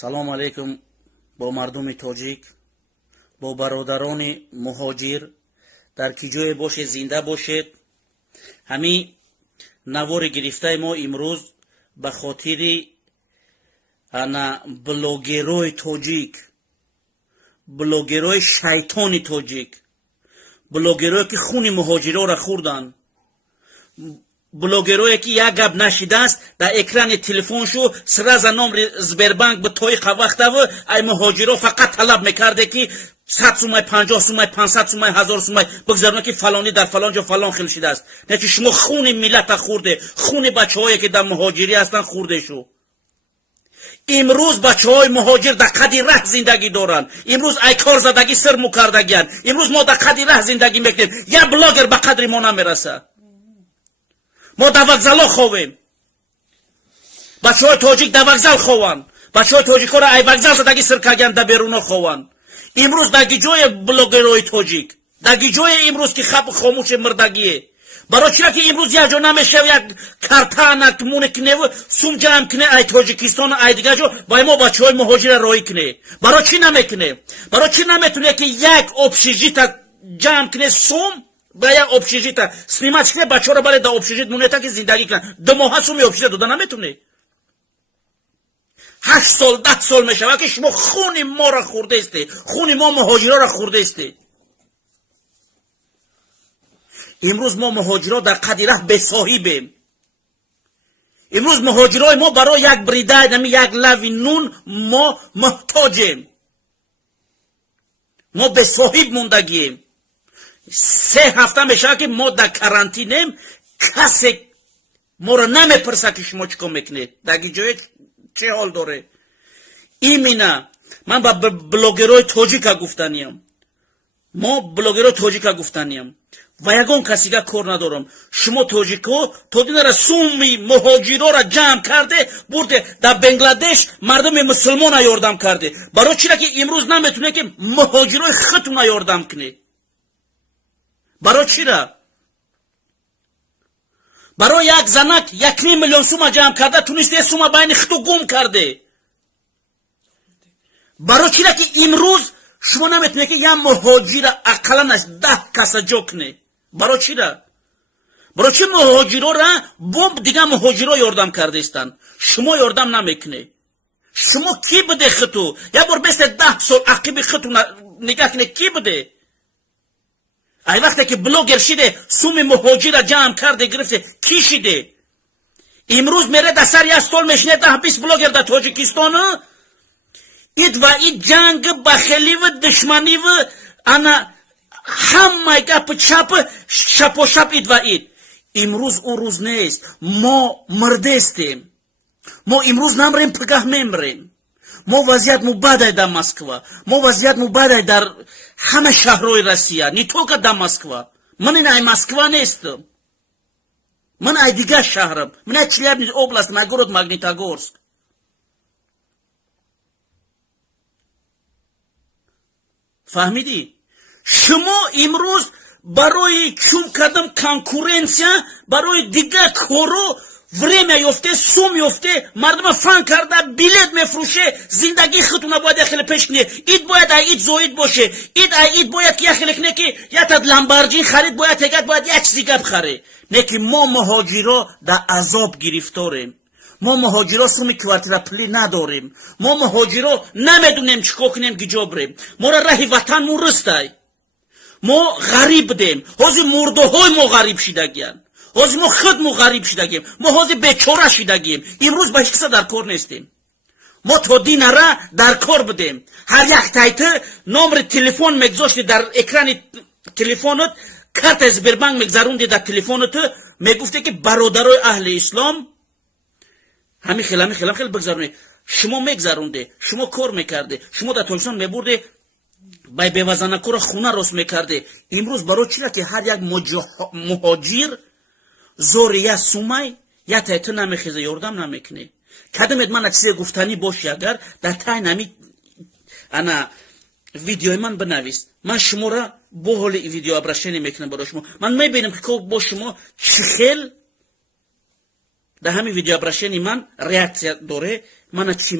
салом алейкум бо мардуми тоҷик, бо бародарони муҳоҷир, дар ки ҷое бошед зинда бошед. ҳамин навори гирифтаи мо имрӯз ба хотири блогерои тоҷик, блогерои шайтони тоҷик, блогерое ки хуни муҳоҷироро хӯрданд, блогерое ки як гап нашидааст дар экрани телефоншу сразу номри Сбербанк би тоиқа вақтаву ай муҳоҷиро фақат талаб мекарде ки 100 сумай, 50 сумай, 500 сумай, 1000 сумай бигзароне ки фалони дар фалон ҷо фалон хел шидааст. Не ки шумо хуни миллата хӯрде, хуни бачаҳое ки дар муҳоҷирӣ ҳастанд хӯрдешу. имрӯз бачаҳои муҳоҷир дар қади раҳ зиндагӣ доранд. имрӯз ай кор задагӣ сир мукардагиянд. имрӯз мо дар қади раҳ зиндагӣ мекунем. як блогер ба қадри мо намерасад. мо дар вокзало ховем. бачаҳои тоҷик дар вокзал хованд. бачаҳои тоҷикоро ай вокзал задагӣ сир кардагиянд, дар беруно хованд. имрӯз дар гиҷои блогерои тоҷик, дар гиҷои имрӯз ки хомӯше мирдагие. барои чира ки имрӯз як ҷо намешав, як картана муне кинев сум ҷамъ кине ай тоҷикистон ай дигар ҷо бай мо бачаҳои муҳоҷира роҳӣ кине. барои чӣ намекуне? барои чӣ наметуне ки як общежита ҷамъ кине сум ба як общежита снимат кине бачаҳоро бале дар общежит мунета ки зиндагӣ кунанд. 2 моҳа суми общежита дода наметуне. 8 сол 10 сол мешавад ки шумо хуни моро хӯрдесте, хуни мо муҳоҷироро хӯрдесте. имрӯз мо муҳоҷиро дар қади раҳ бесоҳибем. имрӯз муҳоҷирои мо барои як бридай нами як лави нун мо муҳтоҷем. мо бесоҳиб мондагием. 3 ҳафта мешавад ки мо дар карантинем, касе моро намепурсад ки шумо чӣ кор мекунед, дар гиҷое чӣ ҳол доре. имина ман ба блогерои тоҷика гуфтаниям. мо блогерои тоҷика гуфтаниям. ва ягон касига кор надорам. шумо тоҷико тодинара суми муҳоҷироро ҷамъ карде бурде дар Бангладеш мардуми мусулмона ёрдам карде. барои чира ки имрӯз наметуне ки муҳоҷирои худтуна ёрдам кунед. барои чира? барои як занак 1 миллион сума ҷамъ карда тунисте сума байни хиту гум карде. барои чира ки имрӯз шумо наметуне ки як муҳоҷира ақалланаш 10 каса ҷо куне. барои чира? барои чи муҳоҷирора бом дигар муҳоҷиро ёрдам кардаистанд. шумо ёрдам намекуне. шумо ки буде хиту? як бор бесте 10 сол ақиби хиту нигоҳ куне ки буде? ай вақте ки блогер шиде суми муҳоҷира ҷамъ карде гирифте ки шиде? имрӯз мере дар сар як стол мешине 10-20 блогер дар Тоҷикистон ид ва ид ҷанг бахеливу душманиву ана ҳамаи гапи шапошап ид ва ид. имрӯз ӯ рӯз нест. мо мирдестем. мо имрӯз намрем пигаҳ мемрем. мо вазъият мубадай дар Москва. мо вазъият мубадай дар ҳама шаҳрҳои Россия, не только дар Москва. ман ай Москва нестам. ман ай дигар шаҳрам. ман ай Челябинск областам, ай город Магнитогорск. фаҳмидӣ? шумо имрӯз барои чум кардам конкуренсия, барои дигар коро время ёфте, сум ёфте, мардума фан карда билет мефурӯше, зиндагии худтуна бояд як хеле пеш куне. ид бояд ай ид зоид боше. ид ай ид бояд ки як хеле куне ки ятад ламборҷин харид бояд тегад бояд як чизи гап харе. не ки мо муҳоҷиро дар азоб гирифторем. мо муҳоҷиро суми квартира пулӣ надорем. мо муҳоҷиро намедунем чӣ кор кунем гиҷо бирем. моро раҳи ватанмон рӯстай. мо ғариб будем. ҳозир мурдоҳои мо ғариб шидагиянд. ҳозир мо худмо ғариб шидагием. мо ҳозир бечора шидагием. имрӯз ба ҳеҷ киса дар кор нестем. мо то динара дар кор будем. ҳар як тайти номри телефон мегузошти дар экрани телефонот, картаи Сбербанк мегзаронди дар телефонот, мегуфте ки бародарои аҳли ислом ҳамин хел бигзароне. шумо мегзаронде, шумо кор мекарде, шумо дар Тоҷикистон мебурде бай бевазанакора хуна рост мекарде. имрӯз барои чира ки ҳар як муҳоҷир зори як сумай як тайти намехезе, ёрдам намекуне. кадамед мана чизе гуфтанӣ боши агар дар тайни ҳамин ана видеои ман бинавис. ман шуморо бо ҳоли видео обращение мекунам барои шумо. ман мебинам ки бо шумо чӣ хел дар ҳамин видеообращении ман реаксия доре. мана чӣ